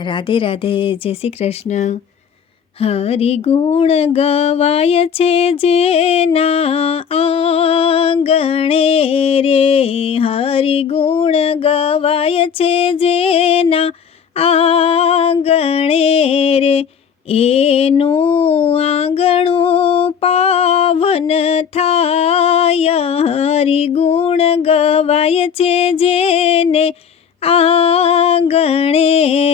રાધે રાધે, જય શ્રી કૃષ્ણ. હરિ ગુણ ગવાય છે જેના આંગણે રે. હરિ ગુણ ગવાય છે જેના આંગણે રે. એનું આંગણું પાવન થાય. હરિ ગુણ ગવાય છે જેને આંગણે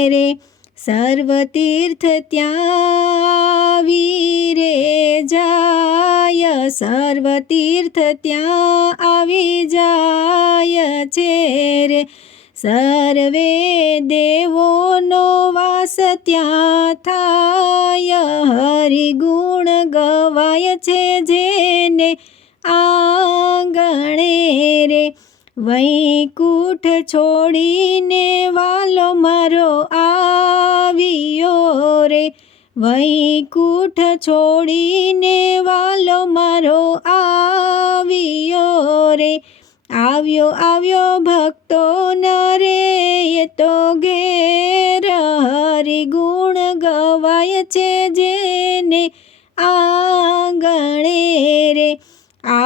રે, સર્વ તીર્થ ત્યાં વીરે જાય, સર્વ તીર્થ ત્યાં આવી જાય છે રે. સર્વે દેવોનો વાસ ત્યાં થાય હરિ ગુણ ગવાય છે જેને આંગણે રે વૈકુંઠ છોડીને વાલો મારો આવ્યો રે. વૈકુંઠ છોડીને વાલો મારો આવ્યો રે. આવ્યો આવ્યો ભક્તો ન રે એ તો ઘેર હરિ ગુણ ગવાય છે જેને આંગણે રે.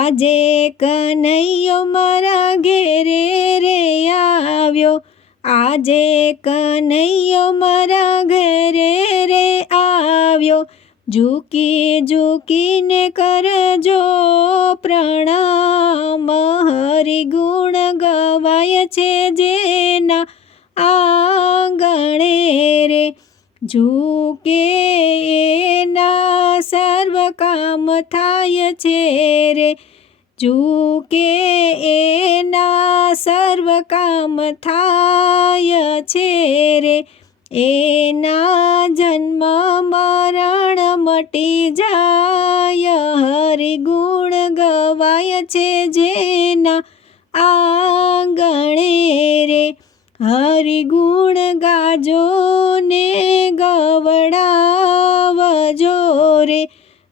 આજે કનૈયો મારા ઘેરે રે આવ્યો. આજે કનૈયો મારા ઘરે રે આવ્યો. ઝૂકી ઝૂકીને કરજો પ્રણામ. હરિ ગુણ ગવાય છે જેના આંગણે રે. ઝૂકે એના સર્વ કામ થાય છે રે. ઝૂકે એના સર્વ કામ થાય છે રે. એના જન્મ મરણ મટી જાય હરિ ગુણ ગવાય છે જેના આંગણે રે. હરિ ગુણ ગાજો ને ગવડાવજો રે.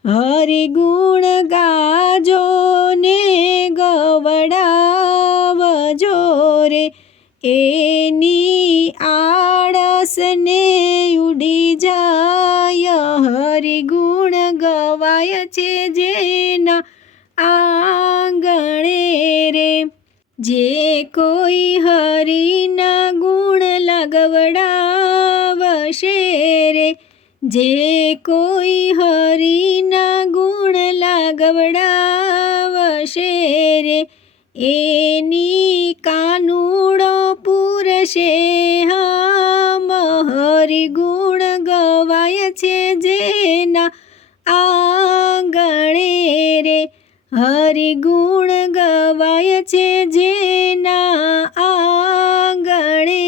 હરિ ગુણ ગાજો ગવડાવજો રે એની આળસને ઉડી જાય, હરિ ગુણ ગવાય છે જેના આંગણે રે. જે કોઈ હરિના ગુણ લગવડાવશે રે. જે કોઈ હરિના ગુણ લગવડાવશે રે એની કાનુડો પૂરશે હરિ ગુણ ગવાય છે જેના આંગણે રે. હરિગુણ ગવાય છે જેના આંગણે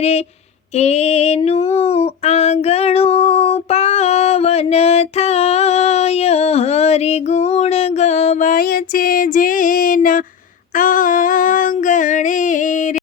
રે. એનું આંગણું પાવન થાય હરિગુણ ગવાય છે જે